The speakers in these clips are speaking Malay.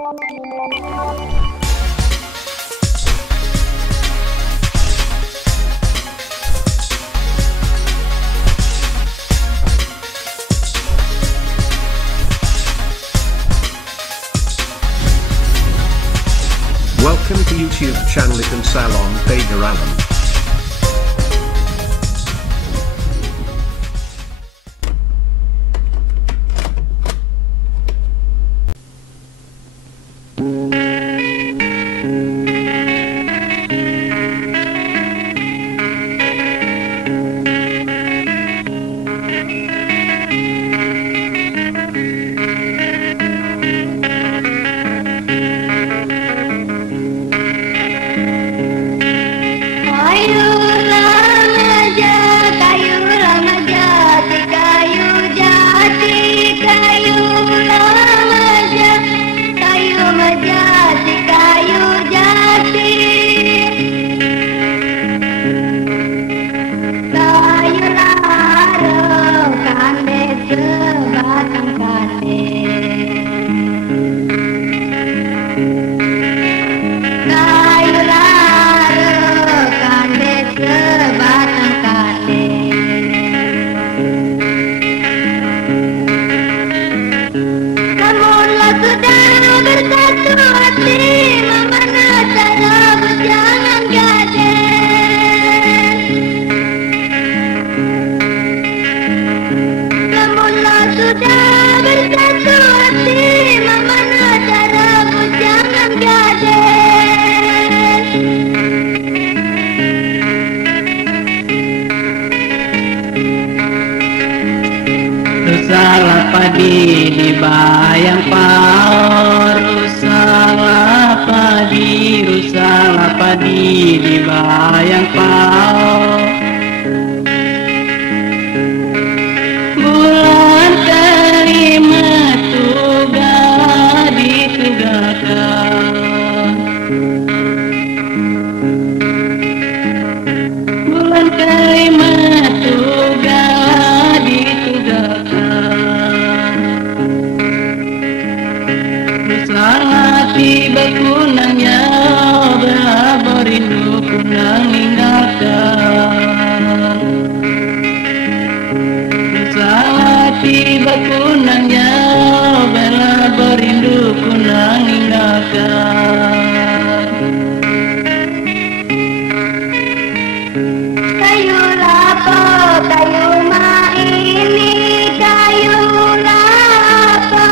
Welcome to YouTube channel Ikan Salon Pager Alam. Rusalah padi dibayang paor, rusalah padi dibayang paor. Bulan kelima tugas ditugaskan, bulan kelima tugas ditugaskan. Rusalah tiba kunangnya berindu kunang ninggalkan. Rusalah tiba kunangnya berindu kunang ninggalkan. Kayu lapo, kayu ma ini, kayu lapo,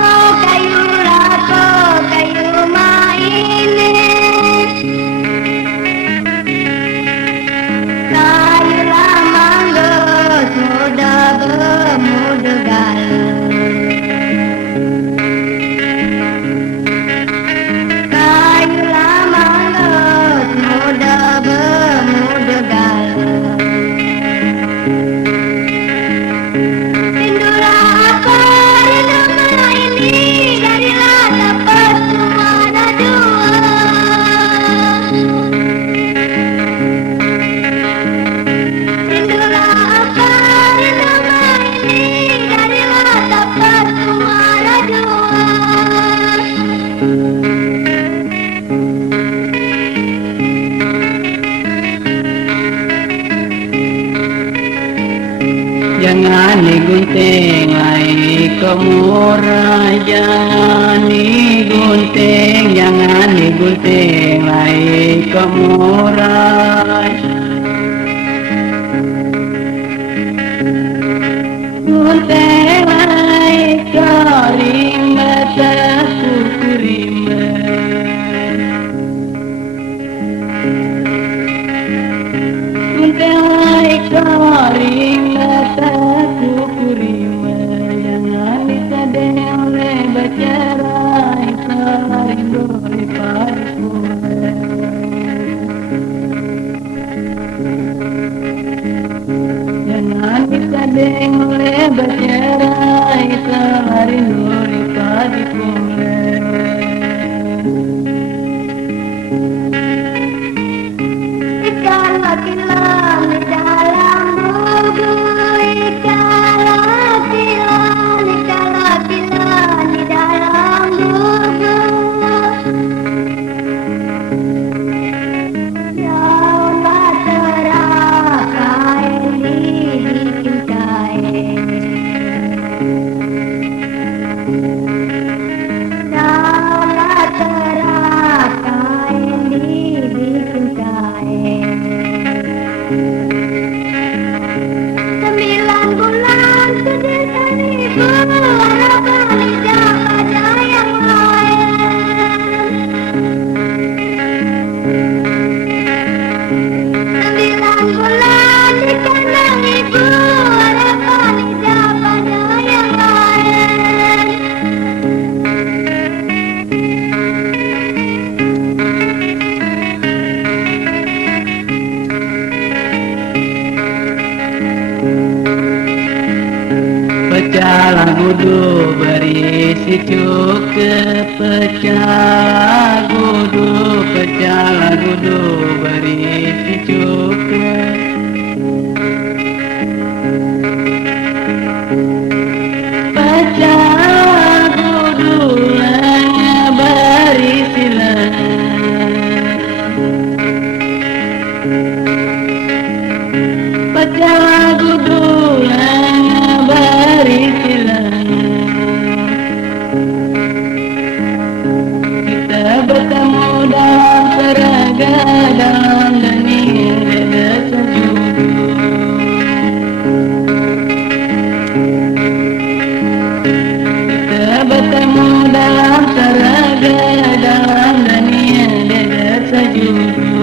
kayu lapo, kayu ma ini. Kayu lama geus muda bemuda galau. Kayu lama geus muda bemuda galau. Jangan digunting lagi kemurah, jangan digunting, jangan digunting lagi kemurah. Gunting lagi karimah tak kurimah. Gunting lagi karimah tak kurimah. Jangan disadeng oleh bacarai saring dori padiku. gudu berisi cukup, pecah gudu berisi cukup. Pecah gudu berisi pecah gudu kita bertemu dalam teraga dalam dunia sejudu. Kita bertemu dalam teraga dalam dunia sejudu.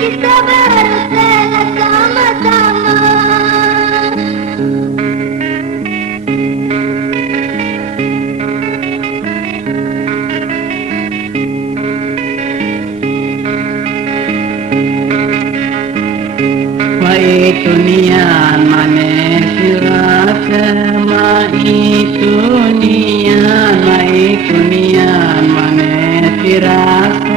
Kita bersama sama-sama. Itu nian manis rasa, itu nian manis rasa.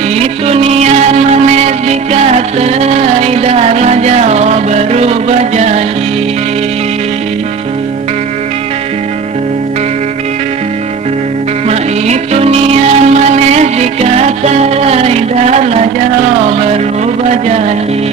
Itu nian manis dikata idara jauh berubah jadi. Itu nian manis dikata idara jauh berubah jadi.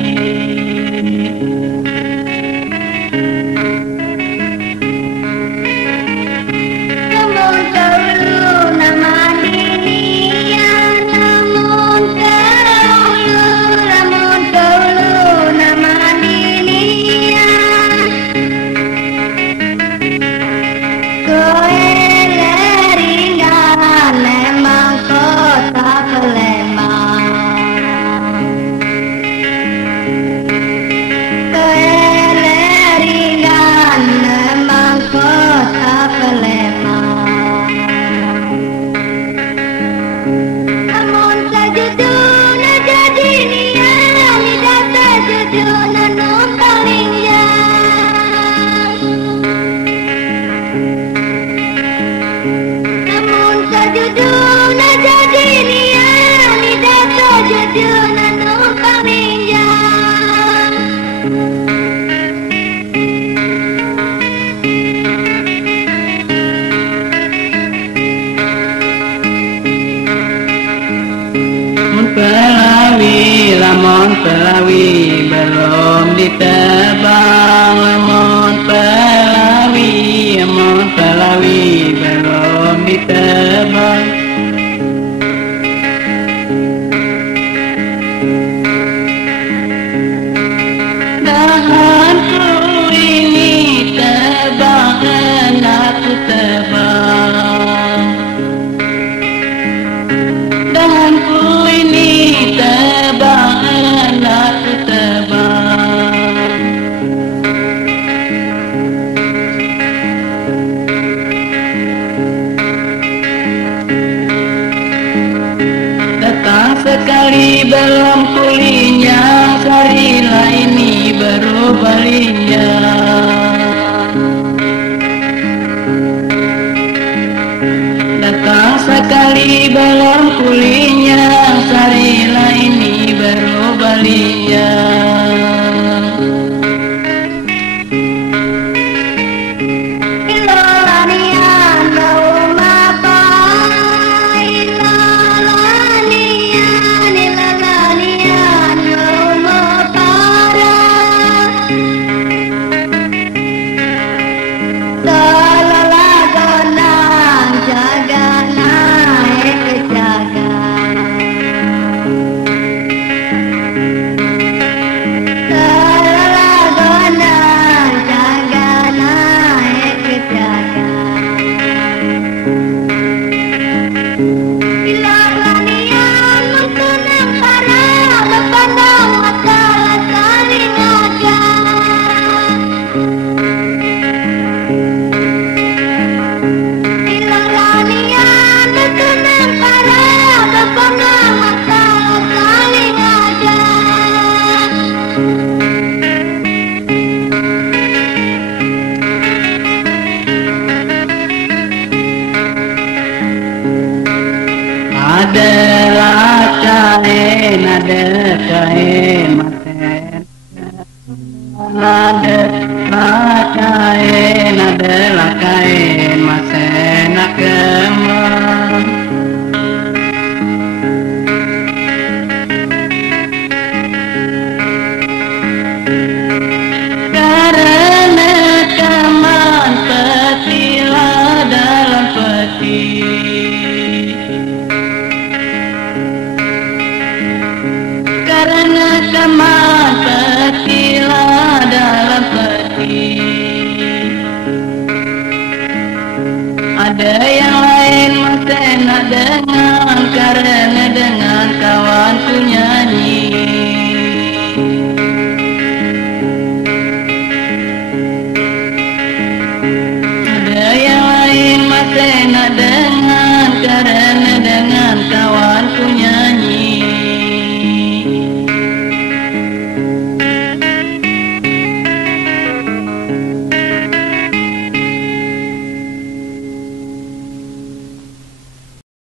Lamun pelawi belum ditebang, lamun pelawi belum ditebang. Dahanku ini tebang, aku tebang. Dahanku ini tebang, aku tebang. belum kulinyah, sarilah ini baru balinya. Datang sekali belum kulinyah, sarilah ini baru balinya. Adalah kain, ada kain maten. Adalah kain, adalah kain maten kemang. Karena kaman petilah dalam peti. Karena kaman petilah dalam peti. Ada yang lain masih nak dengan, karena dengan kawan punya